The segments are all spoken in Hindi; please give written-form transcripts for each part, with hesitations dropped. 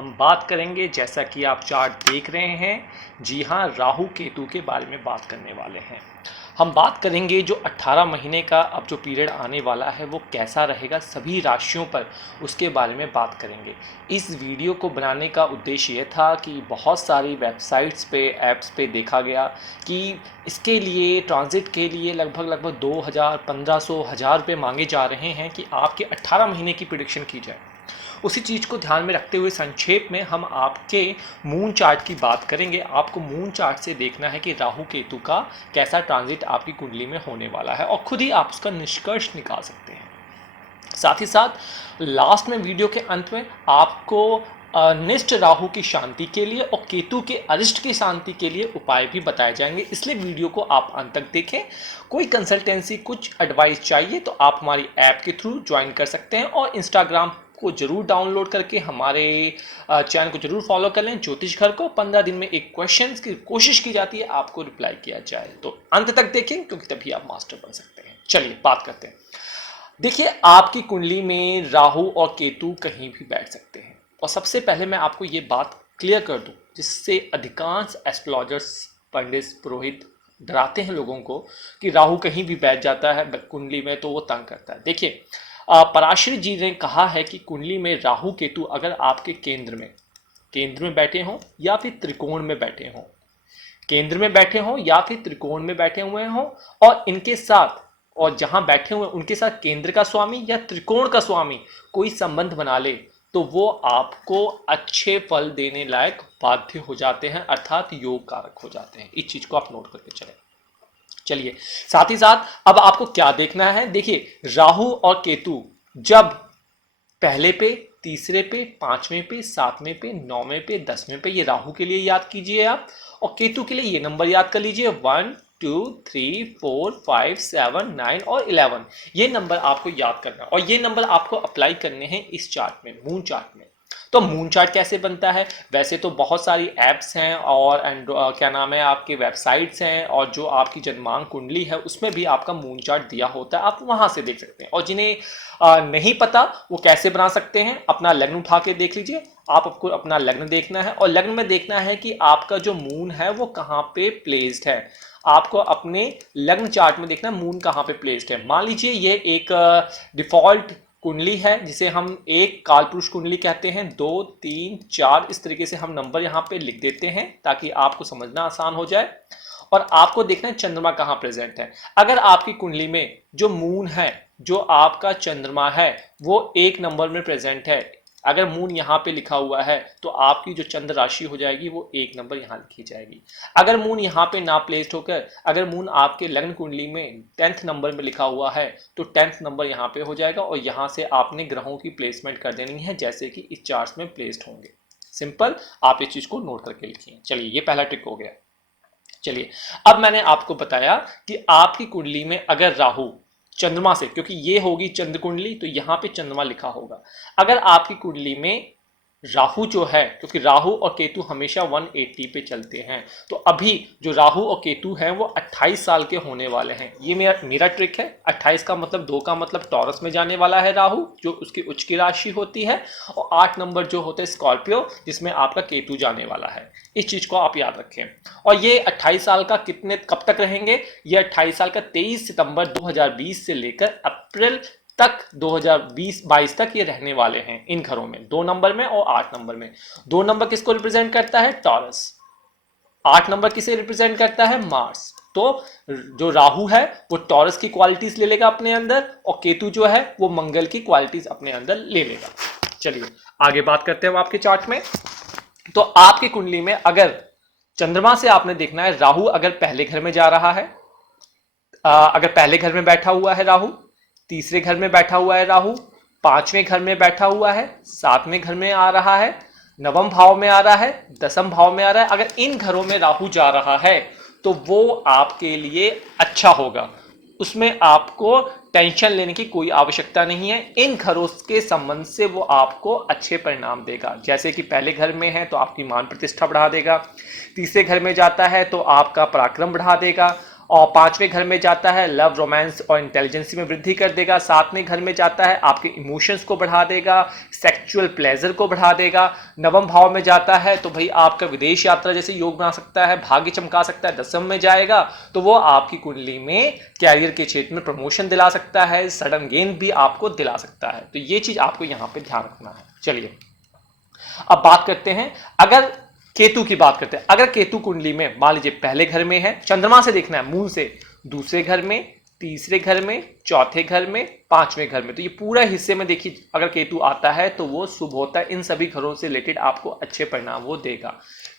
हम बात करेंगे, जैसा कि आप चार्ट देख रहे हैं, जी हाँ, राहु केतु के बारे में बात करने वाले हैं। हम बात करेंगे जो 18 महीने का अब जो पीरियड आने वाला है वो कैसा रहेगा, सभी राशियों पर उसके बारे में बात करेंगे। इस वीडियो को बनाने का उद्देश्य ये था कि बहुत सारी वेबसाइट्स पे, ऐप्स पे देखा गया कि इसके लिए, ट्रांजिट के लिए लगभग 2000, 1500, 1000 रुपये मांगे जा रहे हैं कि आपके 18 महीने की प्रिडिक्शन की जाए। उसी चीज़ को ध्यान में रखते हुए संक्षेप में हम आपके मून चार्ट की बात करेंगे। आपको मून चार्ट से देखना है कि राहु केतु का कैसा ट्रांजिट आपकी कुंडली में होने वाला है और खुद ही आप उसका निष्कर्ष निकाल सकते हैं। साथ ही साथ लास्ट में, वीडियो के अंत में, आपको अनिष्ट राहु की शांति के लिए और केतु के अरिष्ट की शांति के लिए उपाय भी बताए जाएंगे, इसलिए वीडियो को आप अंत तक देखें। कोई कंसल्टेंसी, कुछ एडवाइस चाहिए तो आप हमारी ऐप के थ्रू ज्वाइन कर सकते हैं और इंस्टाग्राम को जरूर डाउनलोड करके हमारे चैनल को जरूर फॉलो कर लें। ज्योतिष घर को 15 दिन में एक क्वेश्चन की कोशिश की जाती है आपको रिप्लाई किया जाए, तो अंत तक देखें क्योंकि तभी आप मास्टर बन सकते हैं। चलिए बात करते हैं। देखिए, आपकी कुंडली में राहु और केतु कहीं भी बैठ सकते हैं और सबसे पहले मैं आपको ये बात क्लियर कर दूं, जिससे अधिकांश एस्ट्रोलॉजर्स, पंडित, पुरोहित डराते हैं लोगों को कि राहु कहीं भी बैठ जाता है कुंडली में तो वो तंग करता है। देखिए, पराशर जी ने कहा है कि कुंडली में राहु केतु अगर आपके केंद्र में बैठे हों या फिर त्रिकोण में बैठे हों, केंद्र में बैठे हों या फिर त्रिकोण में बैठे हुए हों, और इनके साथ, और जहां बैठे हुए उनके साथ केंद्र का स्वामी या त्रिकोण का स्वामी कोई संबंध बना ले तो वो आपको अच्छे फल देने लायक बाध्य हो जाते हैं, अर्थात योग कारक हो जाते हैं। इस चीज को आप नोट करके चलें। चलिए, साथ ही साथ अब आपको क्या देखना है। देखिए, राहु और केतु जब पहले पे, तीसरे पे, पांचवें पे, सातवें पे, नौवें पे, 10वें पे, ये राहु के लिए याद कीजिए आप, और केतु के लिए ये नंबर याद कर लीजिए 1 2 3 4 5 7 9 और 11। ये नंबर आपको याद करना और ये नंबर आपको अप्लाई करने हैं इस चार्ट में, मून चार्ट में। तो मून चार्ट कैसे बनता है? वैसे तो बहुत सारी ऐप्स हैं और क्या नाम है, आपके वेबसाइट्स हैं, और जो आपकी जन्मांक कुंडली है उसमें भी आपका मून चार्ट दिया होता है, आप वहां से देख सकते हैं। और जिन्हें नहीं पता वो कैसे बना सकते हैं, अपना लग्न उठा के देख लीजिए। आपको अपना लग्न देखना है और लग्न में देखना है कि आपका जो मून है वो कहाँ पे प्लेस्ड है। आपको अपने लग्न चार्ट में देखना मून कहाँ पे प्लेस्ड है। मान लीजिए ये एक डिफॉल्ट कुंडली है जिसे हम एक कालपुरुष कुंडली कहते हैं। 2 3 4 इस तरीके से हम नंबर यहाँ पे लिख देते हैं ताकि आपको समझना आसान हो जाए। और आपको देखना है चंद्रमा कहाँ प्रेजेंट है। अगर आपकी कुंडली में जो मून है, जो आपका चंद्रमा है, वो 1 नंबर में प्रेजेंट है, अगर मून यहाँ पे लिखा हुआ है तो आपकी जो चंद्र राशि हो जाएगी वो 1 नंबर यहाँ लिखी जाएगी। अगर मून यहाँ पे ना प्लेस्ड होकर, अगर मून आपके लग्न कुंडली में 10th नंबर में लिखा हुआ है तो 10th नंबर यहाँ पे हो जाएगा और यहाँ से आपने ग्रहों की प्लेसमेंट कर देनी है जैसे कि इस चार्ट में प्लेस्ड होंगे। सिंपल, आप इस चीज को नोट करके लिखिए। चलिए, ये पहला ट्रिक हो गया। चलिए, अब मैंने आपको बताया कि आपकी कुंडली में अगर राहु चंद्रमा से, क्योंकि ये होगी चंद्र कुंडली तो यहां पे चंद्रमा लिखा होगा, अगर आपकी कुंडली में राहु जो है, क्योंकि राहु और केतु हमेशा 180 पे चलते हैं, तो अभी जो राहु और केतु हैं वो 28 साल के होने वाले हैं। ये मेरा ट्रिक है। 28 का मतलब 2 का मतलब टॉरस में जाने वाला है राहु, जो उसकी उच्च की राशि होती है, और 8 नंबर जो होता है स्कॉर्पियो, जिसमें आपका केतु जाने वाला है। इस चीज को आप याद रखें। और ये 28 साल का कब तक रहेंगे? ये 28 साल का 23 सितंबर 2020 से लेकर अप्रैल तक 2020-22 तक ये रहने वाले हैं इन घरों में, 2 नंबर में और 8 नंबर में। 2 नंबर किसको रिप्रेजेंट करता है? टॉरस। 8 नंबर किसे रिप्रेजेंट करता है? मार्स। तो जो राहु है वो टॉरस की क्वालिटीज ले लेगा अपने अंदर, और केतु जो है वो मंगल की क्वालिटीज अपने अंदर ले लेगा। चलिए आगे बात करते हैं आपके चार्ट में। तो आपकी कुंडली में अगर चंद्रमा से आपने देखना है, राहु अगर पहले घर में जा रहा है, अगर पहले घर में बैठा हुआ है राहु, तीसरे घर में बैठा हुआ है राहु, 5वें घर में बैठा हुआ है, 7वें घर में आ रहा है, 9वें भाव में आ रहा है, 10वें भाव में आ रहा है, अगर इन घरों में राहु जा रहा है तो वो आपके लिए अच्छा होगा। उसमें आपको टेंशन लेने की कोई आवश्यकता नहीं है। इन घरों के संबंध से वो आपको अच्छे परिणाम देगा। जैसे कि पहले घर में है तो आपकी मान प्रतिष्ठा बढ़ा देगा, तीसरे घर में जाता है तो आपका पराक्रम बढ़ा देगा, और 5वें घर में जाता है लव, रोमांस और इंटेलिजेंसी में वृद्धि कर देगा। 7वें घर में जाता है आपके इमोशंस को बढ़ा देगा, सेक्सुअल प्लेजर को बढ़ा देगा। 9वें भाव में जाता है तो भाई आपका विदेश यात्रा जैसे योग बना सकता है, भाग्य चमका सकता है। 10वें में जाएगा तो वो आपकी कुंडली में कैरियर के क्षेत्र में प्रमोशन दिला सकता है, सडन गेन भी आपको दिला सकता है। तो ये चीज आपको यहां पे ध्यान रखना है। चलिए अब बात करते हैं, अगर केतु की बात करते हैं। अगर केतु कुंडली में मान लीजिए पहले घर में है, चंद्रमा से देखना है, मून से, दूसरे घर में, तीसरे घर में, चौथे घर में, 5वें घर में, तो ये पूरा हिस्से में देखिए अगर केतु आता है तो वो शुभ होता है। इन सभी घरों से रिलेटेड आपको अच्छे परिणाम वो देगा।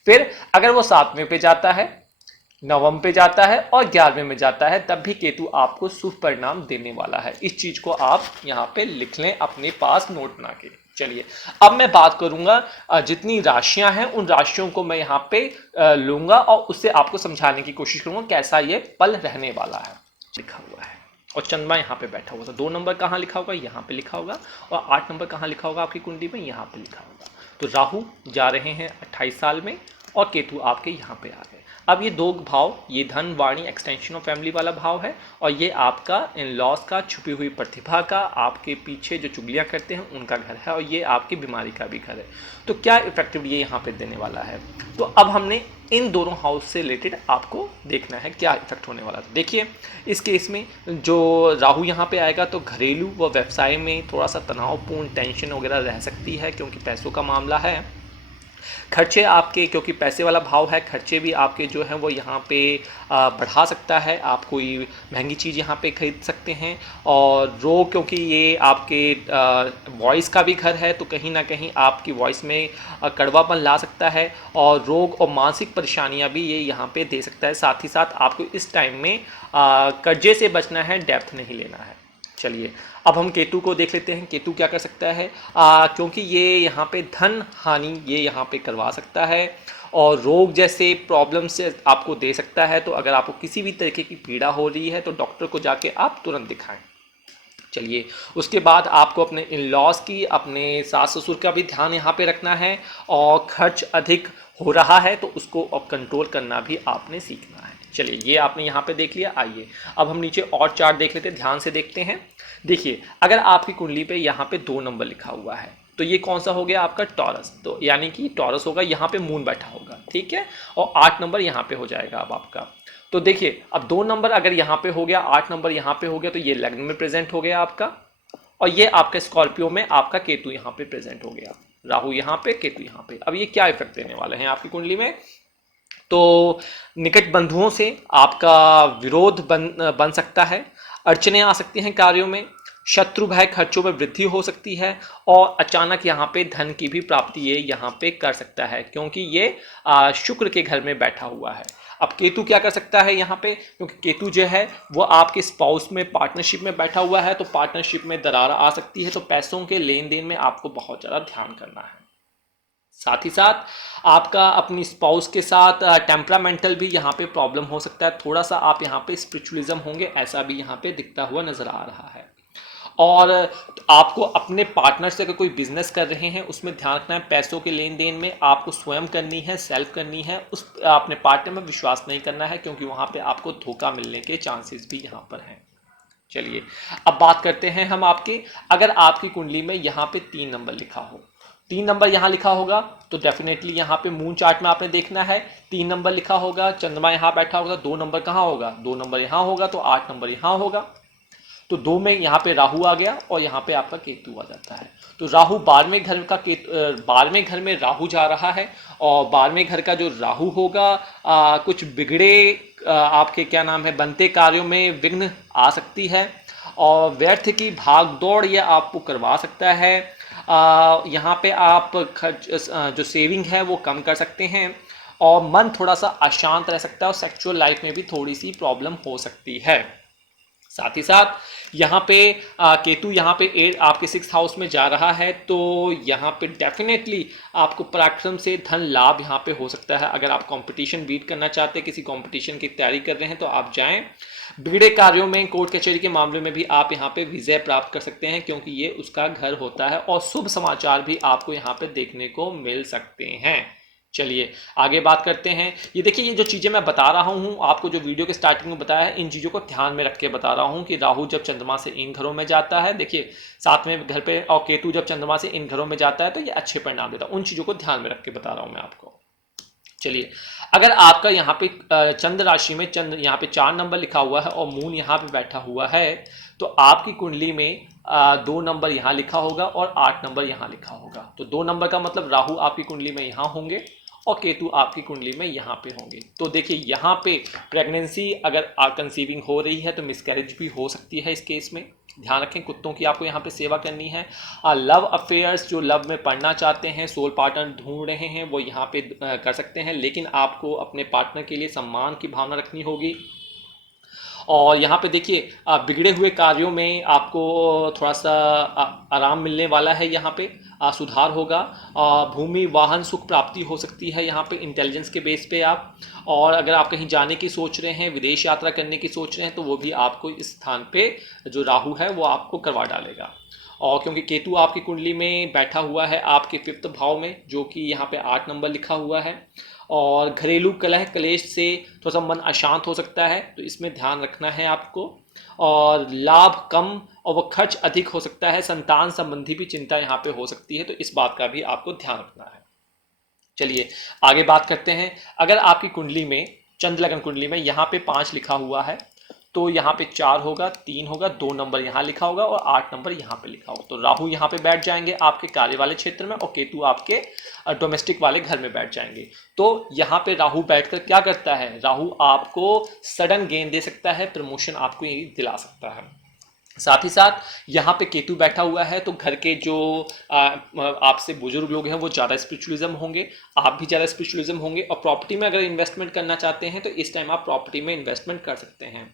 फिर अगर वो 7वें पे जाता है, 9वें पे जाता है और 11वें में जाता है, तब भी केतु आपको शुभ परिणाम देने वाला है। इस चीज को आप यहां पे लिख लें अपने पास नोट बना के। चलिए अब मैं बात करूंगा जितनी राशियां हैं उन राशियों को मैं यहां पे लूंगा और उससे आपको समझाने की कोशिश करूंगा कैसा ये पल रहने वाला है। लिखा हुआ है और चंद्रमा यहाँ पे बैठा हुआ था। 2 नंबर कहाँ लिखा होगा? यहाँ पे लिखा होगा। और 8 नंबर कहाँ लिखा होगा आपकी कुंडली में? यहाँ पे लिखा होगा। तो राहु जा रहे हैं 28 साल में और केतु आपके यहाँ पे आ गए। अब ये 2 भाव, ये धन, वाणी, एक्सटेंशन ऑफ फैमिली वाला भाव है और ये आपका इन लॉस का, छुपी हुई प्रतिभा का, आपके पीछे जो चुगलियां करते हैं उनका घर है और ये आपकी बीमारी का भी घर है। तो क्या इफेक्टिव ये यहाँ पे देने वाला है? तो अब हमने इन दोनों हाउस से रिलेटेड आपको देखना है क्या इफेक्ट होने वाला है। देखिए इस केस में जो राहु यहाँ पे आएगा तो घरेलू व व्यवसाय में थोड़ा सा तनावपूर्ण, टेंशन वगैरह रह सकती है क्योंकि पैसों का मामला है। खर्चे आपके, क्योंकि पैसे वाला भाव है, खर्चे भी आपके जो हैं वो यहाँ पे बढ़ा सकता है। आप कोई महंगी चीज़ यहाँ पे खरीद सकते हैं। और रोग, क्योंकि ये आपके वॉइस का भी घर है तो कहीं ना कहीं आपकी वॉइस में कड़वापन ला सकता है और रोग और मानसिक परेशानियाँ भी ये यहाँ पे दे सकता है। साथ ही साथ आपको इस टाइम में कर्जे से बचना है, डेप्थ नहीं लेना है। चलिए अब हम केतु को देख लेते हैं। केतु क्या कर सकता है? क्योंकि ये यहाँ पे धन हानि ये यहाँ पे करवा सकता है और रोग जैसे प्रॉब्लम से आपको दे सकता है। तो अगर आपको किसी भी तरीके की पीड़ा हो रही है तो डॉक्टर को जाके आप तुरंत दिखाएं। चलिए उसके बाद आपको अपने इन लॉस की, अपने सास ससुर का भी ध्यान यहाँ पे रखना है और खर्च अधिक हो रहा है तो उसको अब कंट्रोल करना भी आपने सीखना है। चलिए ये आपने यहाँ पे देख लिया। आइए अब हम नीचे और चार्ट देख लेते हैं, ध्यान से देखते हैं। देखिए अगर आपकी कुंडली पे यहाँ पे 2 नंबर लिखा हुआ है तो ये कौन सा हो गया आपका? टॉरस। तो यानी कि टॉरस होगा, यहाँ पे मून बैठा होगा, ठीक है। और 8 नंबर यहाँ पे हो जाएगा अब आपका। तो देखिए अब 2 नंबर अगर यहाँ पे हो गया, 8 नंबर यहाँ पे हो गया, तो ये लग्न में प्रेजेंट हो गया आपका। और ये आपका स्कॉर्पियो में आपका केतु यहाँ पे प्रेजेंट हो गया, राहु यहाँ पे, केतु यहाँ पे। अब ये क्या इफेक्ट देने वाले हैं आपकी कुंडली में? तो निकट बंधुओं से आपका विरोध बन सकता है, अड़चने आ सकती हैं कार्यों में, शत्रु भय, खर्चों में वृद्धि हो सकती है और अचानक यहाँ पे धन की भी प्राप्ति ये यहाँ पे कर सकता है क्योंकि ये शुक्र के घर में बैठा हुआ है। अब केतु क्या कर सकता है यहाँ पे? क्योंकि केतु जो है वो आपके स्पाउस में, पार्टनरशिप में बैठा हुआ है तो पार्टनरशिप में दरार आ सकती है। तो पैसों के लेन देन में आपको बहुत ज़्यादा ध्यान करना है। साथ ही साथ आपका अपनी स्पाउस के साथ टेम्परामेंटल भी यहाँ पे प्रॉब्लम हो सकता है। थोड़ा सा आप यहाँ पे स्पिरिचुअलिज्म होंगे, ऐसा भी यहाँ पे दिखता हुआ नजर आ रहा है। और आपको अपने पार्टनर से अगर कोई बिजनेस कर रहे हैं उसमें ध्यान रखना है। पैसों के लेन देन में आपको स्वयं करनी है, सेल्फ करनी है, उस अपने पार्टनर में विश्वास नहीं करना है क्योंकि वहाँ पे आपको धोखा मिलने के चांसेस भी यहाँ पर हैं। चलिए अब बात करते हैं हम आपके, अगर आपकी कुंडली में यहाँ पे 3 नंबर लिखा हो, 3 नंबर यहाँ लिखा होगा तो डेफिनेटली यहाँ पे मून चार्ट में आपने देखना है 3 नंबर लिखा होगा, चंद्रमा यहाँ बैठा होगा। 2 नंबर कहाँ होगा? 2 नंबर यहाँ होगा तो 8 नंबर यहाँ होगा। तो 2 में यहाँ पे राहु आ गया और यहाँ पे आपका केतु आ जाता है। तो राहु 12वें घर का, 12वें घर में राहु जा रहा है और 12वें घर का जो राहु होगा कुछ बिगड़े आपके क्या नाम है बनते कार्यों में विघ्न आ सकती है और व्यर्थ की भाग दौड़ ये आपको करवा सकता है। यहाँ पे आप खर्च जो सेविंग है वो कम कर सकते हैं और मन थोड़ा सा अशांत रह सकता है और सेक्सुअल लाइफ में भी थोड़ी सी प्रॉब्लम हो सकती है। साथ ही साथ यहाँ पे केतु यहाँ पे आपके 6th हाउस में जा रहा है तो यहाँ पे डेफिनेटली आपको पराक्रम से धन लाभ यहाँ पे हो सकता है। अगर आप कंपटीशन बीट करना चाहते हैं, किसी कंपटीशन की तैयारी कर रहे हैं तो आप जाएं। बिगड़े कार्यों में, कोर्ट कचहरी के मामले में भी आप यहाँ पे विजय प्राप्त कर सकते हैं क्योंकि ये उसका घर होता है और शुभ समाचार भी आपको यहाँ पे देखने को मिल सकते हैं। चलिए आगे बात करते हैं। ये देखिए, ये जो चीज़ें मैं बता रहा हूँ आपको, जो वीडियो के स्टार्टिंग में बताया है, इन चीज़ों को ध्यान में रख के बता रहा हूँ कि राहु जब चंद्रमा से इन घरों में जाता है, देखिए सातवें घर पे, और केतु जब चंद्रमा से इन घरों में जाता है तो ये अच्छे परिणाम देता है। उन चीज़ों को ध्यान में रख के बता रहा हूँ मैं आपको। चलिए, अगर आपका यहाँ पे चंद्र राशि में चंद्र यहाँ पे 4 नंबर लिखा हुआ है और मून यहाँ पे बैठा हुआ है, तो आपकी कुंडली में 2 नंबर यहाँ लिखा होगा और 8 नंबर यहाँ लिखा होगा। तो 2 नंबर का मतलब राहु आपकी कुंडली में यहाँ होंगे और केतु आपकी कुंडली में यहाँ पे होंगे। तो देखिए, यहाँ पे प्रेगनेंसी अगर कंसीविंग हो रही है तो मिसकैरेज भी हो सकती है। इस केस में ध्यान रखें, कुत्तों की आपको यहाँ पे सेवा करनी है। लव अफेयर्स, जो लव में पढ़ना चाहते हैं, सोल पार्टनर ढूंढ रहे हैं, वो यहाँ पे कर सकते हैं, लेकिन आपको अपने पार्टनर के लिए सम्मान की भावना रखनी होगी। और यहाँ पे देखिए, बिगड़े हुए कार्यों में आपको थोड़ा सा आराम मिलने वाला है। यहाँ पे सुधार होगा। भूमि वाहन सुख प्राप्ति हो सकती है यहाँ पे इंटेलिजेंस के बेस पे आप। और अगर आप कहीं जाने की सोच रहे हैं, विदेश यात्रा करने की सोच रहे हैं, तो वो भी आपको इस स्थान पे जो राहु है वो आपको करवा डालेगा। और क्योंकि केतु आपकी कुंडली में बैठा हुआ है आपके 5th भाव में, जो कि यहाँ पे 8 नंबर लिखा हुआ है, और घरेलू कलह कलेश से थोड़ा सा मन अशांत हो सकता है, तो इसमें ध्यान रखना है आपको। और लाभ कम और वह खर्च अधिक हो सकता है। संतान संबंधी भी चिंता यहाँ पे हो सकती है, तो इस बात का भी आपको ध्यान रखना है। चलिए आगे बात करते हैं। अगर आपकी कुंडली में, चंद्र लगन कुंडली में यहाँ पे 5 लिखा हुआ है, तो यहाँ पे 4 होगा, 3 होगा, 2 नंबर यहाँ लिखा होगा और 8 नंबर यहाँ पे लिखा होगा। तो राहु यहाँ पे बैठ जाएंगे आपके कार्य वाले क्षेत्र में और केतु आपके डोमेस्टिक वाले घर में बैठ जाएंगे। तो यहाँ पे राहु बैठकर क्या करता है, राहु आपको सडन गेन दे सकता है, प्रमोशन आपको ये दिला सकता है। साथ ही साथ यहाँ पे केतु बैठा हुआ है, तो घर के जो आपसे बुजुर्ग लोग हैं वो ज़्यादा स्पिरिचुअलिज्म होंगे, आप भी ज़्यादा स्पिरिचुअलिज्म होंगे। और प्रॉपर्टी में अगर इन्वेस्टमेंट करना चाहते हैं तो इस टाइम आप प्रॉपर्टी में इन्वेस्टमेंट कर सकते हैं।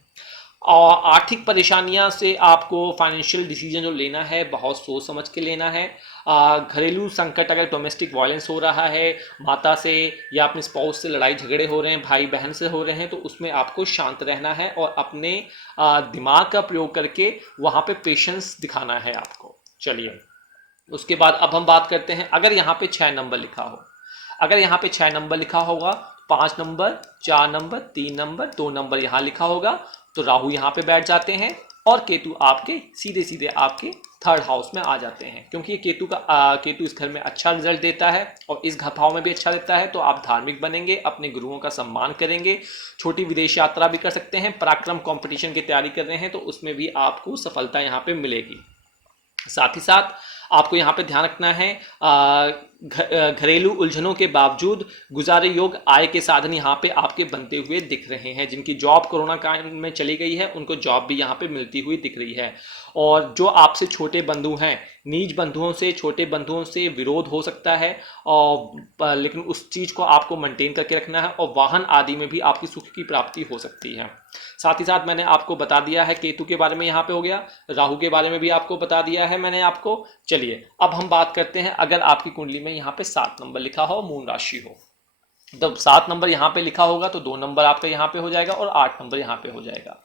और आर्थिक परेशानियां से आपको फाइनेंशियल डिसीजन जो लेना है बहुत सोच समझ के लेना है। घरेलू संकट, अगर डोमेस्टिक वायलेंस हो रहा है, माता से या अपने स्पाउस से लड़ाई झगड़े हो रहे हैं, भाई बहन से हो रहे हैं, तो उसमें आपको शांत रहना है और अपने दिमाग का प्रयोग करके वहाँ पे पेशेंस दिखाना है आपको। चलिए उसके बाद अब हम बात करते हैं, अगर यहाँ पे 6 नंबर लिखा हो, अगर यहाँ पे 6 नंबर लिखा होगा, 5 नंबर, 4 नंबर, 3 नंबर, 2 नंबर यहाँ लिखा होगा, तो राहु यहाँ पे बैठ जाते हैं और केतु आपके सीधे सीधे आपके 3rd हाउस में आ जाते हैं। क्योंकि ये केतु इस घर में अच्छा रिजल्ट देता है और इस घर भाव में भी अच्छा देता है, तो आप धार्मिक बनेंगे, अपने गुरुओं का सम्मान करेंगे, छोटी विदेश यात्रा भी कर सकते हैं, पराक्रम कंपटीशन की तैयारी कर रहे हैं तो उसमें भी आपको सफलता यहाँ पे मिलेगी। साथ ही साथ आपको यहाँ पे ध्यान रखना है, घरेलू उलझनों के बावजूद गुजारे योग आय के साधन यहाँ पे आपके बनते हुए दिख रहे हैं। जिनकी जॉब कोरोना काल में चली गई है उनको जॉब भी यहाँ पे मिलती हुई दिख रही है। और जो आपसे छोटे बंधु हैं, नीच बंधुओं से, छोटे बंधुओं से विरोध हो सकता है, और लेकिन उस चीज़ को आपको मेंटेन करके रखना है। और वाहन आदि में भी आपकी सुख की प्राप्ति हो सकती है। साथ ही साथ मैंने आपको बता दिया है केतु के बारे में, यहाँ पे हो गया, राहु के बारे में भी आपको बता दिया है मैंने आपको। चलिए अब हम बात करते हैं, अगर आपकी कुंडली में यहाँ पे 7 नंबर लिखा हो, मून राशि हो, तो 7 नंबर यहाँ पे लिखा होगा तो 2 नंबर आपका यहाँ पे हो जाएगा और 8 नंबर यहाँ पे हो जाएगा।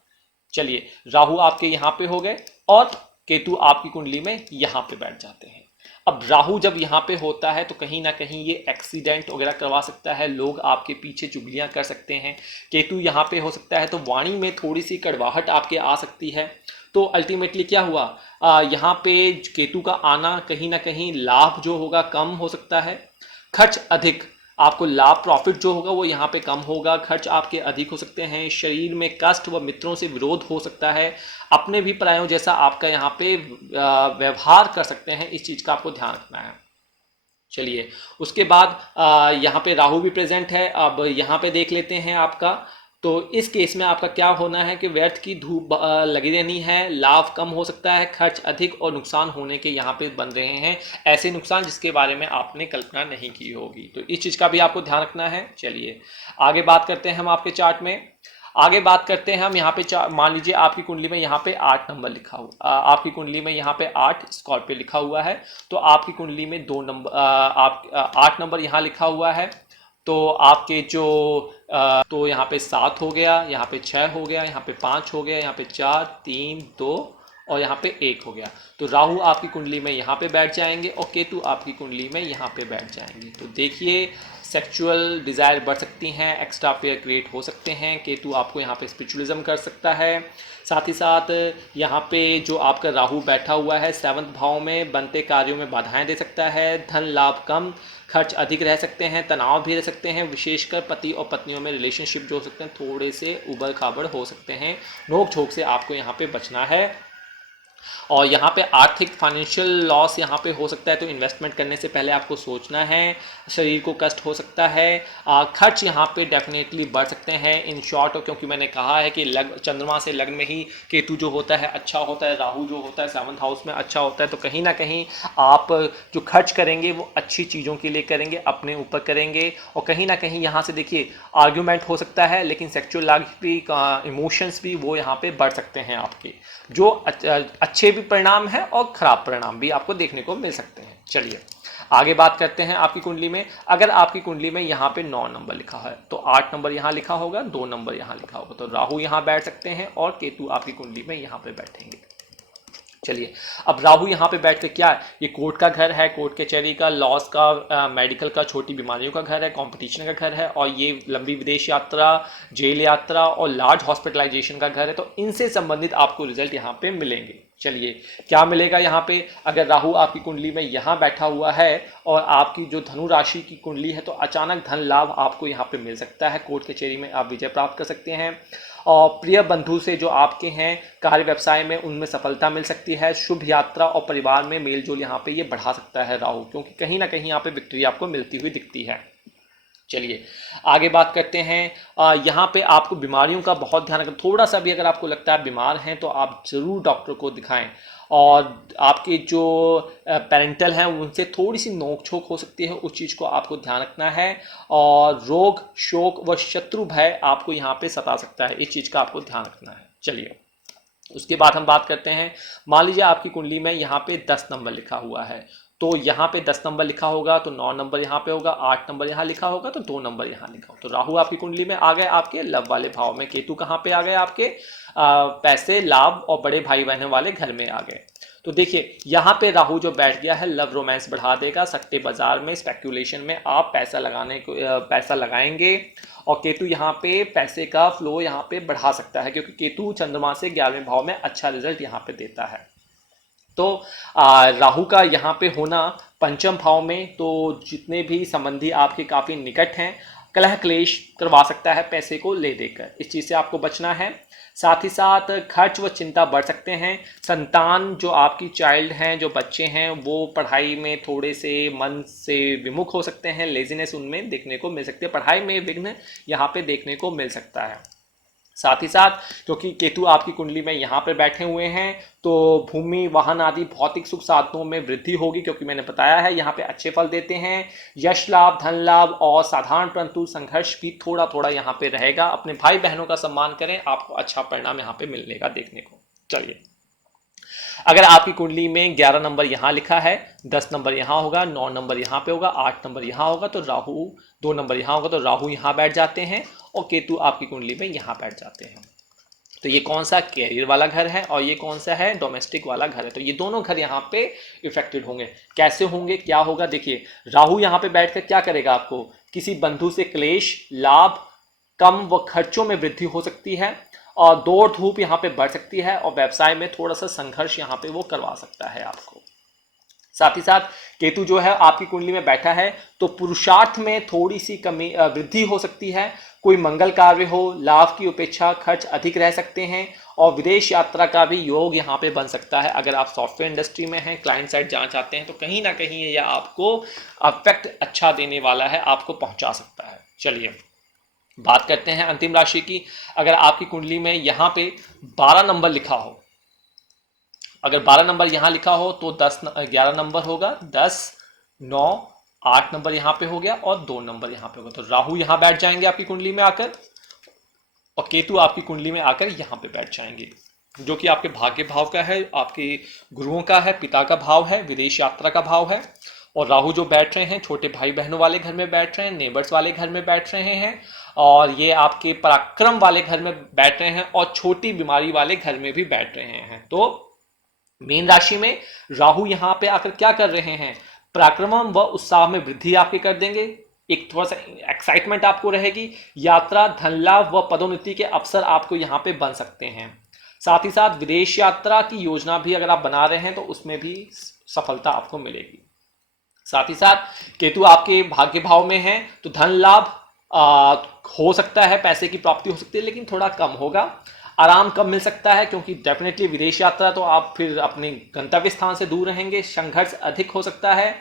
चलिए राहु आपके यहाँ पे हो गए और केतु आपकी कुंडली में यहाँ पे बैठ जाते हैं। अब राहु जब यहाँ पे होता है तो कहीं ना कहीं ये एक्सीडेंट वगैरह करवा सकता है, लोग आपके पीछे चुगलियाँ कर सकते हैं। केतु यहाँ पे हो सकता है तो वाणी में थोड़ी सी कड़वाहट आपके आ सकती है। तो अल्टीमेटली क्या हुआ, यहाँ पे केतु का आना कहीं ना कहीं लाभ जो होगा कम हो सकता है, खर्च अधिक, आपको लाभ प्रॉफिट जो होगा वो यहाँ पे कम होगा, खर्च आपके अधिक हो सकते हैं, शरीर में कष्ट व मित्रों से विरोध हो सकता है, अपने भी परायों जैसा आपका यहाँ पे व्यवहार कर सकते हैं। इस चीज़ का आपको ध्यान रखना है। चलिए उसके बाद यहाँ पे राहु भी प्रेजेंट है। अब यहाँ पे देख लेते हैं आपका, तो इस केस में आपका क्या होना है कि व्यर्थ की धूप लगी रहनी है, लाभ कम हो सकता है, खर्च अधिक और नुकसान होने के यहाँ पे बन रहे हैं, ऐसे नुकसान जिसके बारे में आपने कल्पना नहीं की होगी। तो इस चीज़ का भी आपको ध्यान रखना है। चलिए आगे बात करते हैं हम आपके चार्ट में, आगे बात करते हैं हम यहाँ पे मान लीजिए आपकी कुंडली में यहाँ पे 8 नंबर लिखा हुआ, आपकी कुंडली में यहाँ पे 8 स्कॉर्पियो लिखा हुआ है, तो आपकी कुंडली में 2 नंबर, आप 8 नंबर यहाँ लिखा हुआ है, तो आपके जो तो यहाँ पे 7 हो गया, यहाँ पे 6 हो गया, यहाँ पे 5 हो गया, यहाँ पे 4, 3, 2 और यहाँ पे 1 हो गया। तो राहु आपकी कुंडली में यहाँ पे बैठ जाएंगे और केतु आपकी कुंडली में यहाँ पे बैठ जाएंगे। तो देखिए सेक्सुअल डिज़ायर बढ़ सकती हैं, एक्स्ट्रा अफेयर क्रिएट हो सकते हैं। केतु आपको यहाँ पे स्पिरिचुअलिज्म कर सकता है। साथ ही साथ यहाँ पे जो आपका राहु बैठा हुआ है 7वें भाव में, बनते कार्यों में बाधाएं दे सकता है। धन लाभ कम, खर्च अधिक रह सकते हैं, तनाव भी रह सकते हैं। विशेषकर पति और पत्नियों में रिलेशनशिप जो हो सकते हैं थोड़े से उबड़ खाबड़ हो सकते हैं। नोक झोंक से आपको यहाँ पे बचना है। और यहाँ पे आर्थिक फाइनेंशियल लॉस यहाँ पे हो सकता है, तो इन्वेस्टमेंट करने से पहले आपको सोचना है। शरीर को कष्ट हो सकता है। खर्च यहाँ पे डेफिनेटली बढ़ सकते हैं। इन शॉर्ट, क्योंकि मैंने कहा है कि चंद्रमा से लग्न में ही केतु जो होता है अच्छा होता है, राहु जो होता है 7th हाउस में अच्छा होता है। तो कहीं ना कहीं आप जो खर्च करेंगे वो अच्छी चीज़ों के लिए करेंगे, अपने ऊपर करेंगे। और कहीं ना कहीं यहाँ से देखिए आर्ग्यूमेंट हो सकता है, लेकिन सेक्सुअल लाइफ भी, इमोशंस भी वो यहाँ पे बढ़ सकते हैं आपके, जो अच्छे भी परिणाम है और खराब परिणाम भी आपको देखने को मिल सकते हैं। चलिए आगे बात करते हैं आपकी कुंडली में। अगर आपकी कुंडली में यहाँ पे 9 नंबर लिखा है तो 8 नंबर यहाँ लिखा होगा, 2 नंबर यहाँ लिखा होगा, तो राहु यहाँ बैठ सकते हैं और केतु आपकी कुंडली में यहाँ पे बैठेंगे। चलिए अब राहु यहाँ पे बैठ के क्या है, ये कोर्ट का घर है, कोर्ट कचहरी का, लॉस का, मेडिकल का, छोटी बीमारियों का घर है, कंपटीशन का घर है, और ये लंबी विदेश यात्रा, जेल यात्रा और लार्ज हॉस्पिटलाइजेशन का घर है। तो इनसे संबंधित आपको रिजल्ट यहाँ पे मिलेंगे। चलिए क्या मिलेगा यहाँ पे, अगर राहु आपकी कुंडली में यहाँ बैठा हुआ है और आपकी जो धनु राशि की कुंडली है, तो अचानक धन लाभ आपको यहाँ पे मिल सकता है। कोर्ट कचहरी में आप विजय प्राप्त कर सकते हैं। और प्रिय बंधु से जो आपके हैं कार्य व्यवसाय में, उनमें सफलता मिल सकती है। शुभ यात्रा और परिवार में मेल जोल यहाँ पे ये बढ़ा सकता है राहु, क्योंकि कहीं ना कहीं यहाँ पे विक्ट्री आपको मिलती हुई दिखती है। चलिए आगे बात करते हैं। यहाँ पे आपको बीमारियों का बहुत ध्यान रखना। थोड़ा सा भी अगर आपको लगता है बीमार हैं तो आप ज़रूर डॉक्टर को दिखाएं। और आपके जो पेरेंटल हैं उनसे थोड़ी सी नोक झोंक हो सकती है, उस चीज़ को आपको ध्यान रखना है। और रोग, शोक व शत्रु भय आपको यहाँ पे सता सकता है, इस चीज़ का आपको ध्यान रखना है। चलिए उसके बाद हम बात करते हैं। मान लीजिए आपकी कुंडली में यहाँ पे 10 नंबर लिखा हुआ है, तो यहाँ पे 10 नंबर लिखा होगा तो 9 नंबर यहाँ पे होगा, 8 नंबर यहाँ लिखा होगा तो 2 नंबर यहाँ लिखा होगा। तो राहु आपकी कुंडली में आ गए आपके लव वाले भाव में, केतु कहाँ पे आ गए आपके पैसे, लाभ और बड़े भाई बहनों वाले घर में आ गए। तो देखिए यहाँ पे राहु जो बैठ गया है लव रोमांस बढ़ा देगा। सट्टे बाजार में, स्पेक्यूलेशन में आप पैसा लगाएंगे। और केतु यहाँ पे पैसे का फ्लो यहाँ पे बढ़ा सकता है, क्योंकि केतु चंद्रमा से 11वें भाव में अच्छा रिजल्ट यहाँ पे देता है। तो राहु का यहाँ पे होना पंचम भाव में, तो जितने भी संबंधी आपके काफ़ी निकट हैं, कलह क्लेश करवा सकता है पैसे को ले देकर, इस चीज़ से आपको बचना है। साथ ही साथ खर्च व चिंता बढ़ सकते हैं। संतान जो आपकी चाइल्ड हैं, जो बच्चे हैं, वो पढ़ाई में थोड़े से मन से विमुख हो सकते हैं, लेजीनेस उनमें देखने को मिल सकती है, पढ़ाई में विघ्न यहाँ पे देखने को मिल सकता है। साथ ही साथ क्योंकि केतु आपकी कुंडली में यहाँ पर बैठे हुए हैं, तो भूमि, वाहन आदि भौतिक सुख साधनों में वृद्धि होगी, क्योंकि मैंने बताया है यहाँ पे अच्छे फल देते हैं। यश लाभ, धन लाभ और साधारण परंतु संघर्ष भी थोड़ा थोड़ा यहाँ पे रहेगा। अपने भाई बहनों का सम्मान करें, आपको अच्छा परिणाम यहाँ पे मिलने का देखने को। चलिए अगर आपकी कुंडली में 11 नंबर यहाँ लिखा है, 10 नंबर यहाँ होगा, 9 नंबर यहाँ पे होगा, 8 नंबर यहाँ होगा, तो राहु 2 नंबर यहाँ होगा, तो राहु यहाँ बैठ जाते हैं और केतु आपकी कुंडली में यहाँ बैठ जाते हैं। तो ये कौन सा कैरियर वाला घर है और ये कौन सा है डोमेस्टिक वाला घर है, तो ये दोनों घर यहाँ पे इफेक्टेड होंगे। कैसे होंगे, क्या होगा, देखिए राहु यहाँ पे बैठकर क्या करेगा, आपको किसी बंधु से क्लेश, लाभ कम व खर्चों में वृद्धि हो सकती है, और दौड़ धूप यहाँ पे बढ़ सकती है, और व्यवसाय में थोड़ा सा संघर्ष यहाँ पे वो करवा सकता है आपको। साथ ही साथ केतु जो है आपकी कुंडली में बैठा है, तो पुरुषार्थ में थोड़ी सी कमी, वृद्धि हो सकती है। कोई मंगल कार्य हो, लाभ की उपेक्षा, खर्च अधिक रह सकते हैं, और विदेश यात्रा का भी योग यहाँ पे बन सकता है। अगर आप सॉफ्टवेयर इंडस्ट्री में हैं, क्लाइंट साइड जाना चाहते हैं, तो कहीं ना कहीं ये आपको अफेक्ट अच्छा देने वाला है, आपको पहुंचा सकता है। चलिए बात करते हैं अंतिम राशि की। अगर आपकी कुंडली में यहाँ पे 12 नंबर लिखा हो, अगर 12 नंबर यहाँ लिखा हो तो 11 नंबर होगा, 10, 9, 8 नंबर यहाँ पे हो गया और 2 नंबर यहाँ पे होगा। तो राहु यहाँ बैठ जाएंगे आपकी कुंडली में आकर, और केतु आपकी कुंडली में आकर यहाँ पे बैठ जाएंगे, जो कि आपके भाग्य भाव का है, आपके गुरुओं का है, पिता का भाव है, विदेश यात्रा का भाव है। और राहु जो बैठ रहे हैं छोटे भाई बहनों वाले घर में बैठ रहे हैं, नेबर्स वाले घर में बैठ रहे हैं, और ये आपके पराक्रम वाले घर में बैठ रहे हैं, और छोटी बीमारी वाले घर में भी बैठ रहे हैं। तो मीन राशि में राहु यहां पे आकर क्या कर रहे हैं, पराक्रम व उत्साह में वृद्धि आपके कर देंगे, एक थोड़ा सा एक्साइटमेंट आपको रहेगी, यात्रा, धन लाभ व पदोन्नति के अवसर आपको यहाँ पे बन सकते हैं। साथ ही साथ विदेश यात्रा की योजना भी अगर आप बना रहे हैं तो उसमें भी सफलता आपको मिलेगी। साथ ही साथ केतु आपके भाग्य भाव में है तो धन लाभ हो सकता है, पैसे की प्राप्ति हो सकती है, लेकिन थोड़ा कम होगा। आराम कम मिल सकता है क्योंकि डेफिनेटली विदेश यात्रा तो आप फिर अपने गंतव्य स्थान से दूर रहेंगे, संघर्ष अधिक हो सकता है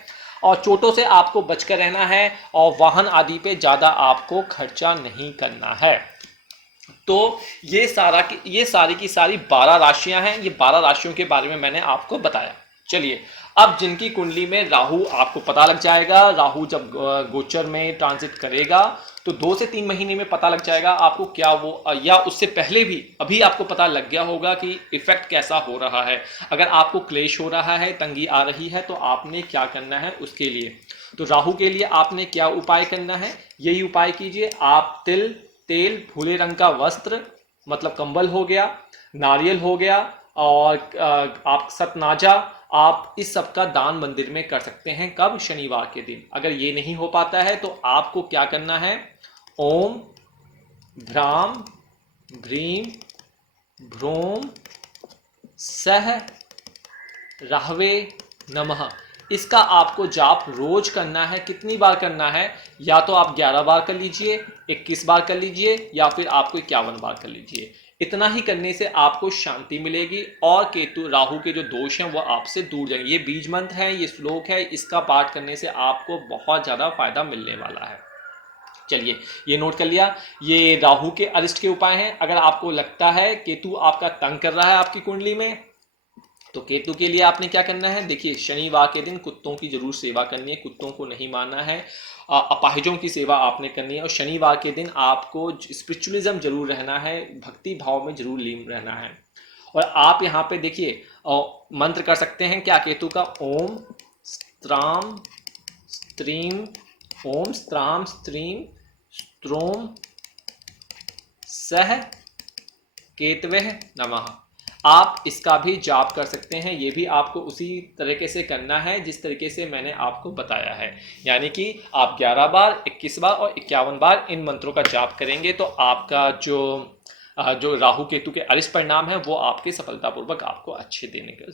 और चोटों से आपको बचकर रहना है और वाहन आदि पे ज़्यादा आपको खर्चा नहीं करना है। तो ये सारी की सारी 12 राशियां हैं। ये 12 राशियों के बारे में मैंने आपको बताया। चलिए, अब जिनकी कुंडली में राहु, आपको पता लग जाएगा राहु जब गोचर में ट्रांजिट करेगा तो 2 से 3 महीने में पता लग जाएगा आपको, क्या वो, या उससे पहले भी अभी आपको पता लग गया होगा कि इफेक्ट कैसा हो रहा है। अगर आपको क्लेश हो रहा है, तंगी आ रही है, तो आपने क्या करना है उसके लिए। तो राहु के लिए आपने क्या उपाय करना है, यही उपाय कीजिए। आप तिल, तेल, भूरे रंग का वस्त्र, मतलब कंबल हो गया, नारियल हो गया, और आप सतनाजा, आप इस सब का दान मंदिर में कर सकते हैं। कब? शनिवार के दिन। अगर ये नहीं हो पाता है तो आपको क्या करना है, ओम भ्राम भ्रीम भ्रूम सह राहवे नमः, इसका आपको जाप रोज करना है। कितनी बार करना है? या तो आप 11 बार कर लीजिए, 21 बार कर लीजिए, या फिर आपको 51 बार कर लीजिए। इतना ही करने से आपको शांति मिलेगी और केतु राहु के जो दोष हैं वो आपसे दूर जाएंगे। ये बीज मंत्र है, ये श्लोक है, इसका पाठ करने से आपको बहुत ज़्यादा फायदा मिलने वाला है। चलिए, ये नोट कर लिया। ये राहु के अरिष्ट के उपाय हैं। अगर आपको लगता है केतु आपका तंग कर रहा है आपकी कुंडली में, तो केतु के लिए आपने क्या करना है, देखिए, शनिवार के दिन कुत्तों की जरूर सेवा करनी है, कुत्तों को नहीं मारना है, अपाहिजों की सेवा आपने करनी है। और शनिवार के दिन आपको स्पिरिचुअलिज्म जरूर रहना है, भक्ति भाव में जरूर लीन रहना है। और आप यहाँ पे देखिए मंत्र कर सकते हैं क्या, केतु का, ओम स्त्राम स्त्रीम, ओम स्त्राम स्त्रीम स्त्रोम सह केतवे नमः। आप इसका भी जाप कर सकते हैं। ये भी आपको उसी तरीके से करना है जिस तरीके से मैंने आपको बताया है, यानी कि आप 11 बार, 21 बार और 51 बार इन मंत्रों का जाप करेंगे तो आपका जो राहु केतु के अरिष्ट परिणाम है वो आपके सफलतापूर्वक आपको अच्छे देने का